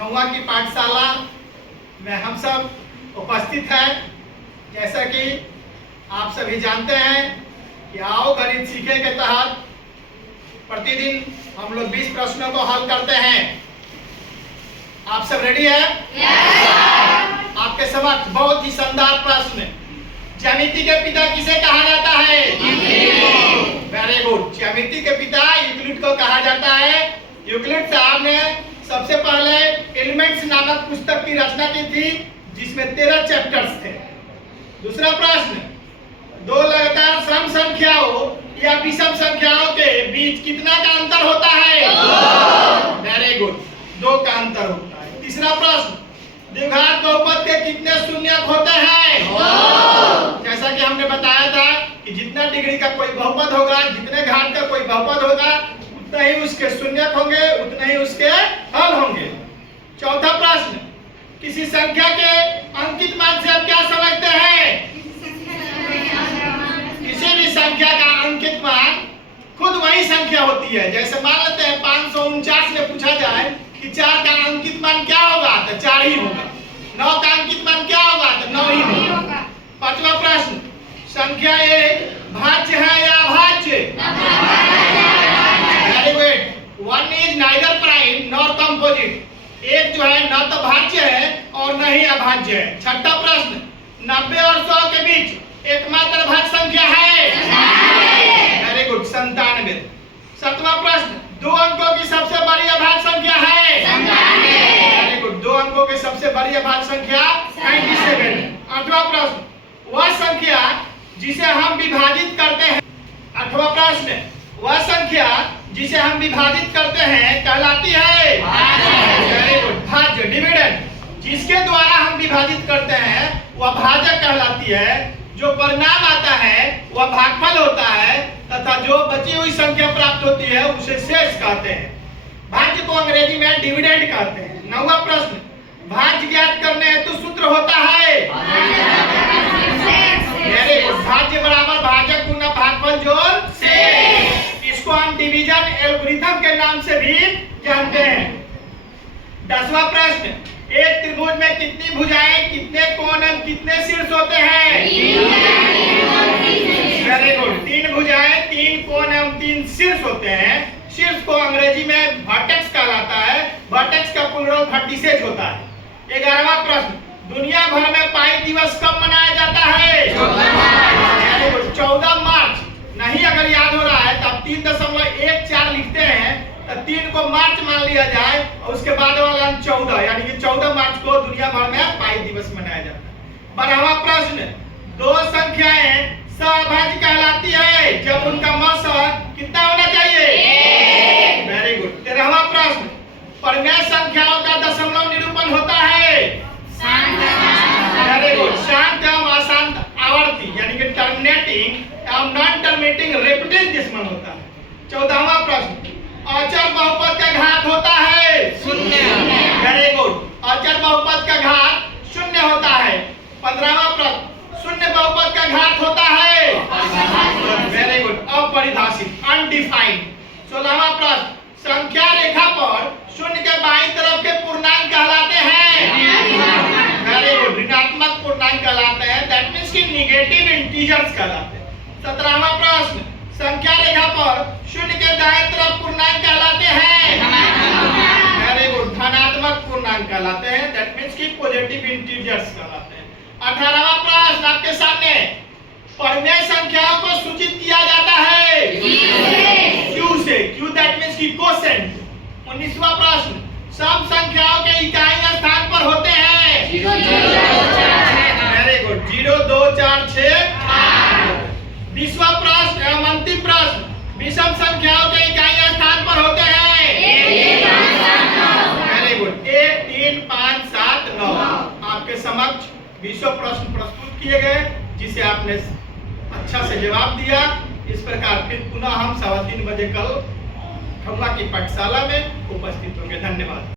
छुआ की पाठशाला में हम सब उपस्थित हैं। जैसा कि आप सभी जानते हैं कि आओ गणित सीखे के तहत प्रतिदिन हम लोग 20 प्रश्नों को हल करते हैं। आप सब रेडी है? आपके समक्ष बहुत ही शानदार प्रश्न। ज्यामिति के पिता किसे कहा जाता है? Very good. ज्यामिति के पिता यूक्लिड को कहा जाता है। यूक्लिड साहब ने सबसे पहले एलिमेंट्स नामक पुस्तक की रचना की थी, जिसमें 13 चैप्टर्स थे। दूसरा प्रश्न, दो लगातार सम संख्याओं या विषम संख्याओं के बीच कितना का अंतर होता है? वेरी गुड, 2 का अंतर होता है। तीसरा प्रश्न, द्विघात बहुपद के कितने शून्यक होते हैं? जैसा कि हमने बताया था कि जितना डिग्री का कोई बहुपद होगा, जितने घात का कोई बहुपद होगा, उतना ही उसके शून्यक होंगे, उतने ही उसके हल होंगे। चौथा प्रश्न, किसी संख्या के अंकित मान से आप क्या समझते हैं? किसी भी संख्या का अंकित मान खुद वही संख्या होती है। जैसे मान लेते हैं 549 में पूछा जाए कि 4 का अंकित मान क्या होगा, तो 4 ही होगा। 9 का अंकित मान क्या होगा, तो 9 ही होगा। पांचवा प्रश्न, संख्या एक भाज्य है या अभाज्य? Very good. 1 is neither prime nor composite. एक जो है न तो भाज्य है और न ही अभाज्य है। छठा प्रश्न, 90 और 100 के बीच एकमात्र भाज्य संख्या है? Very good, 97। सातवां प्रश्न, 2 अंकों की सबसे बड़ी अभाज्य संख्या है? वेरी गुड, 2 अंकों की सबसे बड़ी अभाज्य संख्या 97। आठवां प्रश्न, वह संख्या जिसे हम विभाजित करते हैं। आठवां प्रश्न, वह संख्या जिसे हम विभाजित करते हैं कहलाती है? वेरी गुड, भाज्य, डिविडेंड। जिसके द्वारा हम विभाजित करते हैं वह भाजक कहलाती है। जो परिणाम आता है वह भागफल होता है, तथा जो बची हुई संख्या प्राप्त होती है उसे शेष कहते हैं। भाज्य को अंग्रेजी में डिविडेंड कहते हैं। 9वां प्रश्न, भाज्य ज्ञात करने हेतु सूत्र होता है? वेरी गुड, भाज्य बराबर भाजक गुना भागफल जोड़ शेष। इसको हम डिवीजन एल्गोरिथम के नाम से भी जानते हैं। 10वां प्रश्न, एक त्रिभुज में कितनी भुजाएं, कितने कोण एवं कितने शीर्ष होते हैं? वेरी गुड, 3 भुजाएं, 3 कोण एवं 3 शीर्ष होते हैं। शीर्ष को अंग्रेजी में वर्टेक्स कहलाता है। वर्टेक्स का प्लूरल वर्टिसेस होता है। 11वां प्रश्न, दुनिया भर में पाई दिवस कब मनाया जाता है? 14 मार्च। नहीं अगर याद हो रहा है तब 3.14 लिखते हैं, तो 3 को मार्च मान लिया जाए और उसके बाद वाला 14, यानी कि 14 मार्च को दुनिया भर में पाई दिवस मनाया जाता है। 12वां प्रश्न, 2 संख्याएं सहभाज्य कहलाती है जब उनका मौसा कितना होना चाहिए? Very good. 13वां प्रश्न, परिमेय संख्याओं का दशमलव निरूपण होता है? वेरी गुड, शांत एवं अशांत आवर्ती, यानी कि टर्मिनेटिंग एवं नॉन टर्मिनेटिंग रिपीटिंग डेसिमल होता है। 14वां प्रश्न, अचर बहुपद का घात होता है? वेरी गुड, अचर बहुपद का घात 0 होता है। 15वां प्रश्न, शून्य बहुपद का घात होता है? वेरी गुड, अपरिभाषित, अनडिफाइंड। 16वां प्रश्न, संख्या रेखा पर शून्य के बाईं तरफ के पूर्णांक कहलाते हैं? वेरी गुड, ऋणात्मक पूर्णांक कहलाते हैं। दैट मींस कि नेगेटिव इंटीजर्स कहलाते हैं। 17वां प्रश्न, संख्या रेखा पर शून्य के दाएं तरफ पूर्णांक कहलाते हैं? वेरी गुड, धनात्मक पूर्णांक कहलाते हैं। दैट मींस कि पॉजिटिव इंटीजर्स कहलाते हैं। 18वां प्रश्न आपके सामने, परिमेय संख्याओं को सूचित किया जाता है क्यू से। क्यू दैट मींस कि कोसेंट। 19वां प्रश्न, सम संख्याओं के इकाइयां स्थान पर होते हैं? Very good, 0, 2, 4, 6, 8। 20वां प्रश्न एवं अंतिम प्रश्न, विषम संख्याओं के इकाइयां स्थान पर होते हैं? Very good, 1, 3, 5, 7, 9। आपके समक्ष 20 प्रश्न प्रस्तुत किए गए, जिसे आपने अच्छा से जवाब दिया। इस प्रकार फिर पुनः हम 3:15 बजे कल छुआ की पाठशाला में उपस्थित होंगे। धन्यवाद।